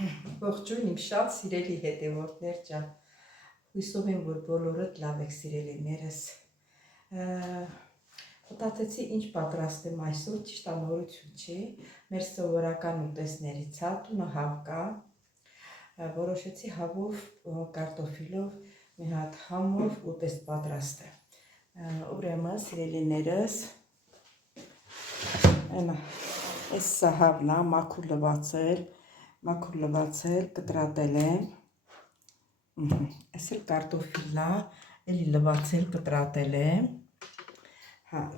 Ողջույն իմ շատ սիրելի հետևորդներ ջան, հույսով եմ, որ բոլորդ լավ եք սիրելիներս, մտածեցի ինչ պատրաստեմ այսօր, ճիշտ նորություն չի, մեր սովորական ուտեստներից է, տունը հավ կա, որոշեցի հավով, կարտոֆիլով, մի հատ համով ուտեստ պատրաստեմ, ուրեմն սիրելիներս, այս սա հավն է, մաքուր լվացել, կտրատել եմ, այս էլ կարտոֆիլն է, էլի լվացել, կտրատել եմ,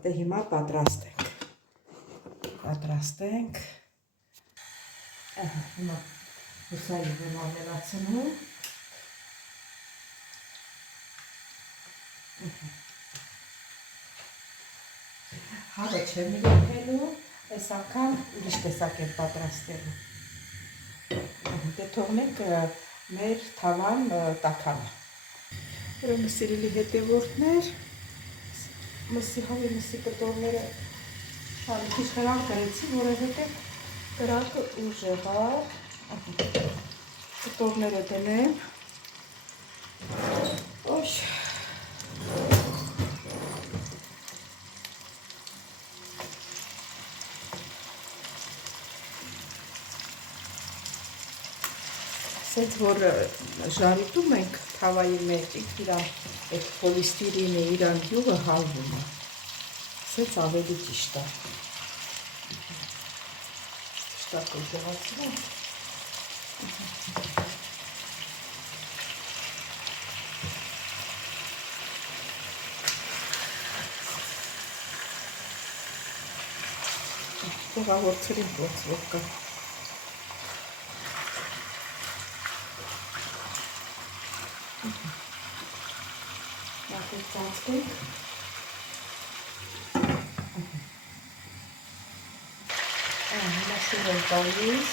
դե հիմա պատրաստենք, հիմա հուսային եմ ավելացնում, հավը չեմ եփելու, այս անգամ ուրիշ տեսակ եմ պատրաստելու, դե թողնենք մեր թավան տաքանը, ուրեմն սիրելի հետևորդներ, մսի կտորները մի քիչ հրան կրեցի, որովհետև կրակը ուժեղ է, կտորները դնեմ, Սենց որ ժարիտում ենք թավայի մեջ, իրան այդ պոլիստիրինը իրան յուղը հալվում է, սենց ավելի ճիշտ է, շտակ ուժեղացնում, տեղավորցրին ոնց կա, ծածկենք, հիմա շուր եմ տալիս,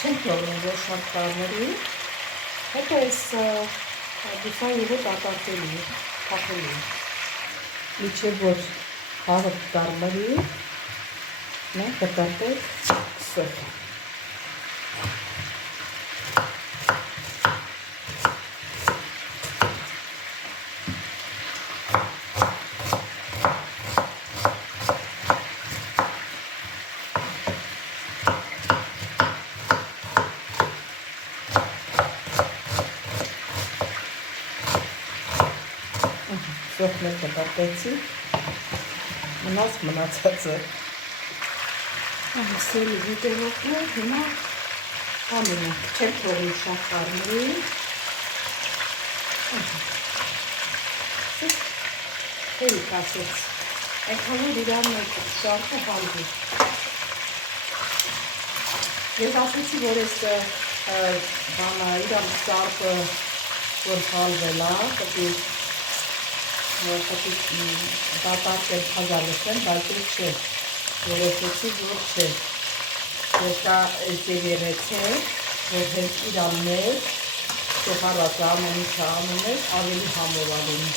չեմ թողնում որ շատ կարմրի, հետո այս բուսան յուղը տատարկելի, թափելի, միջև որ հավը կարմրի, կտարտել սոխ, սոխն էլ կտարտեցի, մնացածը, սելի հետևորդներ, հիմա անում ենք, չեմ թողնում շատ կարմրի, էլի կասեց, այնքան որ իրան շարքը հալվի, ես ասեցի, որ ես իրան շարքը որ հալվել է, դատարկ եմ խազալսեմ, բայց չէ, որոշեցի, որ չէ, եկա եկեղեցել, որ հենց իրան մեջ, շոխարած ամեն ինչը անում ես, ավելի համով ալինի,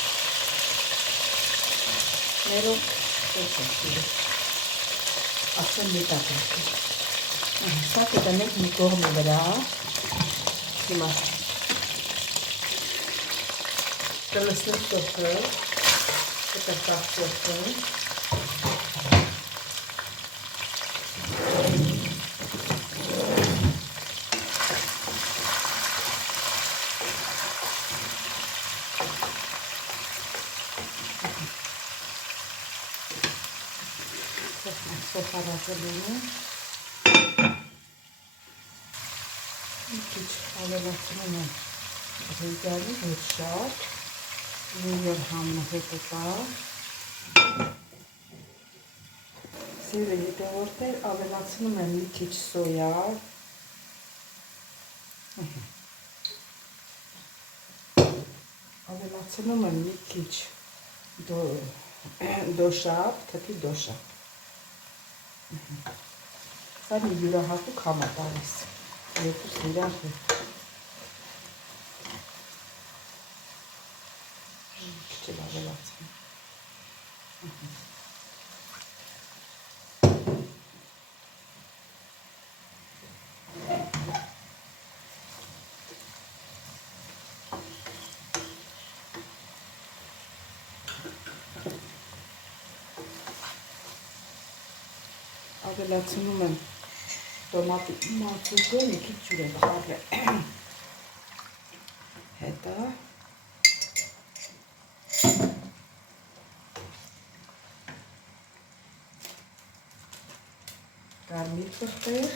ներով ոչ եմ սիրում, ասեմ մի տակրակի, սա կդնենք մի կողմի վրա, հիմա, կլսնեմ սոխը, կտրտակ սոխը, սոխարածը լինում, մի քիչ ավելացնում եմ ռիգալի, ոչ շատ, և համնը հետը կա, սիրելի հետևորդներ, ավելացնում եմ մի քիչ սոյա, ավելացնում եմ մի քիչ դոշապ, թթի դոշապ, Սա մի յուրահատուկ համատարես։ Երկուս իրար հետ։ Քիչ ավելացնում։ Ավելացնում եմ տոմատի մածուկը, մի քիչ ջուր եմ խաղել հետը կարմիր պղպեղ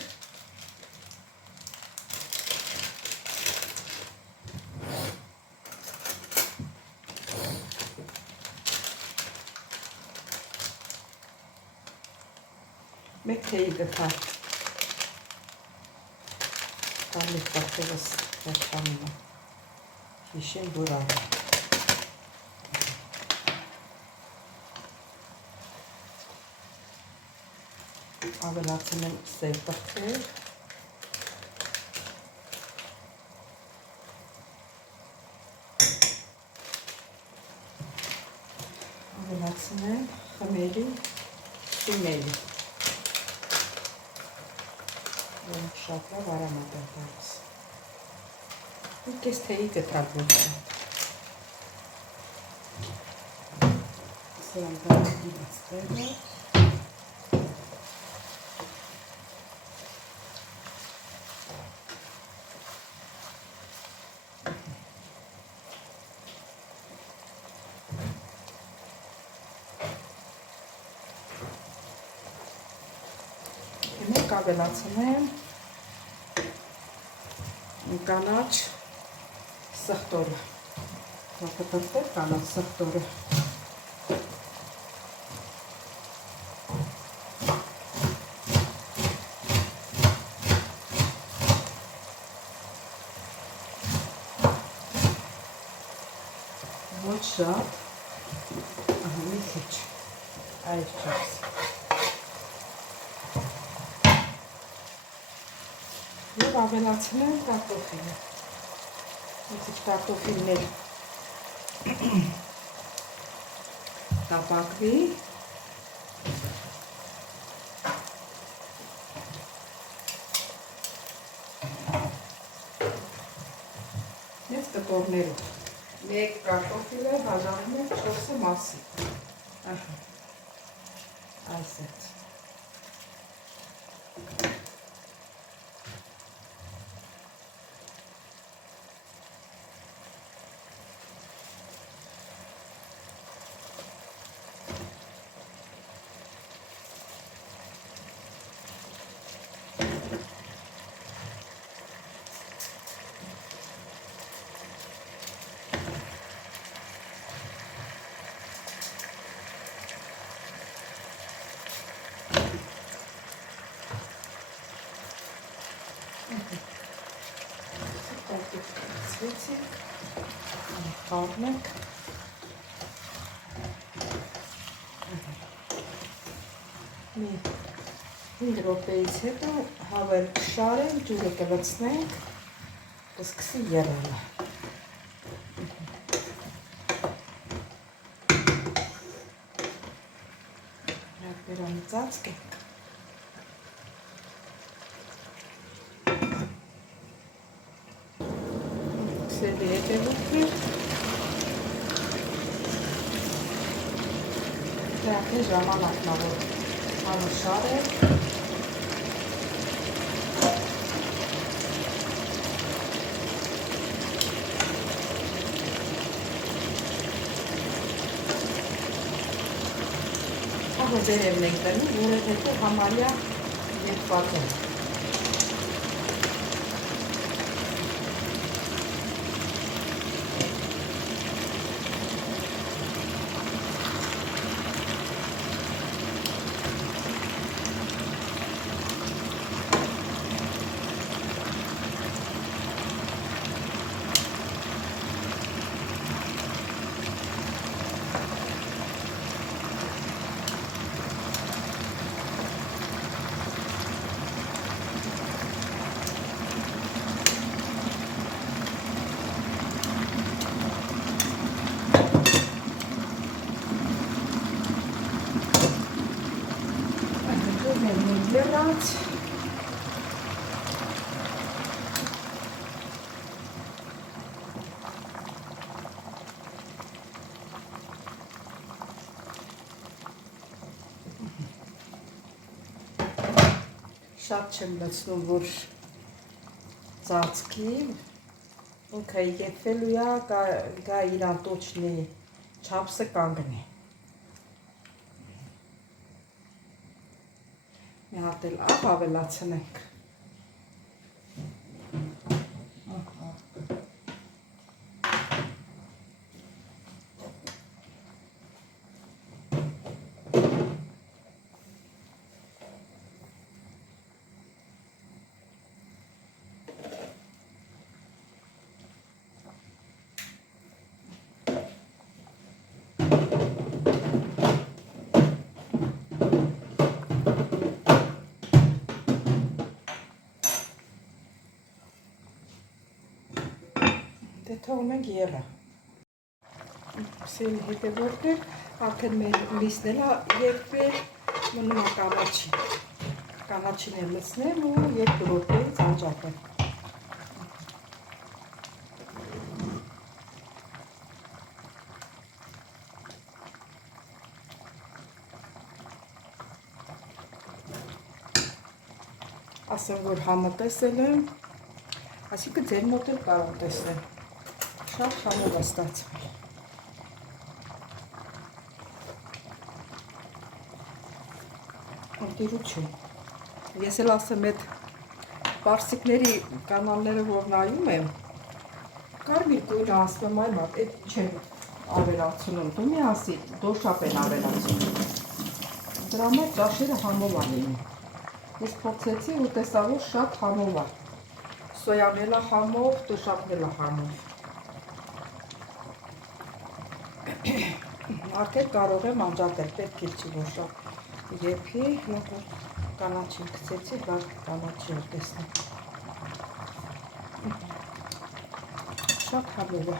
մեկ թեյի գթա կարմիր պղպեղս վերջանում է հիշեմ, որ արի ավելացնում եմ սև պղպեղ ավելացնում եմ խմելի սիմելի շատ լավ արամատ է տալիս ու կես թեյի գտալ ոչ սրան դարակի բացտեղը Մեկ ավելացնեմ կանաչ սխտորը, հապտրտել կանաչ սխտորը, ոչ շատ, մի քիչ, այդ չես, և ավելացնեմ կարտոֆիլը, մի քիչ կարտոֆիլներ տապակվի, մեծ տպորներով, մեկ կարտոֆիլը հաջանում է 4 մասի, այս էց, խառնենք, մի 5 րոպեից հետո հավել կշարենք, ջուրը կլցնենք, կսկսի եռելը։ Բերանի ծածկենք։ Սելի հետևուկը դրակի ժամանակն որ անուշար է ահա ձերևն ենք տրնում, որովհետև համարյա երկված է։ Շատ չեմ լցնում, որ ծածկի, ինքը եփվելու է, գա իրան տոչնի չափսը կանգնի։ Մի հատ էլ աղ ավելացնենք։ Դե թողնենք եղա։ Սիրելի հետևորդներ, արդեն մեր լիսն էլ երկվել, մնում է կանաչին։ Կանաչին էլ լցնեմ ու 2 րոպեից անջատեմ։ Ասեմ, որ համը տեսել եմ, այսինքն ձեր մոտ էլ կարող տեսնել։ Շատ համով է ստացվել։ Ընտիրություն։ Ես էլ ասեմ, այդ պարսիկների կանալները, որ նայում եմ, կարմիր գույնը ասում եմ, այ մատ, այդ չեն ավելացնում, դու մի ասի, դոշապ են ավելացնում։ Դրա մեջ ճաշերը համով է լինում։ Ես փորձեցի ու տեսա, որ շատ համով է։ Սոյան էլ է համով, դոշապն էլ է համով։ Արդեն կարող եմ անջատել, պետք է չի, որ շատ եփի, կանաչին գցեցի, բար կանաչի որ տեսնեմ։ Շատ համով է։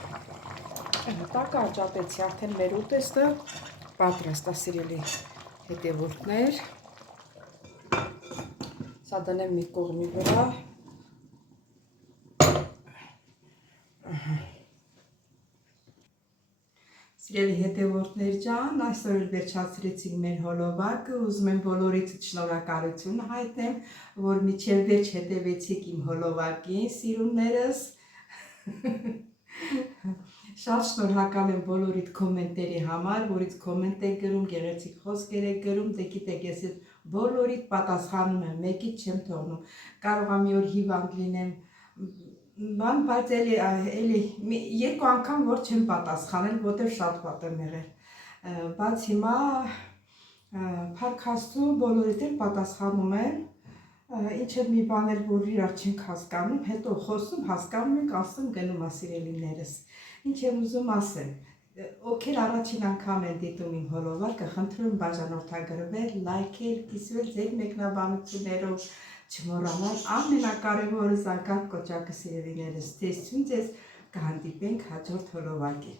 Տակը անջատեցի, արդեն մեր ուտեստը պատրաստ է, սիրելի հետևորդներ։ Սա դնեմ մի կողմի վրա։ Սիրելի հետևորդներ ջան, այսօր էլ վերջացրեցինք մեր հոլովակը, ուզում եմ բոլորիդ շնորհակալություն հայտնեմ, որ մինչև վերջ հետևեցիք իմ հոլովակին, սիրուններս։ Շատ շնորհակալ եմ բոլորիդ կոմենտերի համար, որ ինձ կոմենտ եք գրում, գեղեցիկ խոսքեր եք գրում, դե գիտեք, ես բոլորիդ պատասխանում եմ, մեկից չեմ թողնում։ Կարող եմ մի օր հիվանդ լինեմ, բայց էլի 2 անգամ որ չեմ պատասխանել, որտեղ շատ վատ եմ եղել։ Բայց հիմա փառք Աստծո բոլորիդ էլ պատասխանում եմ, ինչ էլ մի բան էլ որ իրար չենք հասկանում, հետո խոսում, հասկանում ենք, ասում գնում է սիրելիներս։ Ինչ եմ ուզում ասել, ովքեր առաջին անգամ են դիտում իմ հոլովակը, խնդրում բաժանորդագրվել, լայքել, կիսվել ձեր մեկնաբանություններով, չմոռանալ ամենակարևորը զանգակ կոճակը սիրելիներս, տեսություն ձեզ կհանդիպենք հաջորդ հոլովակին։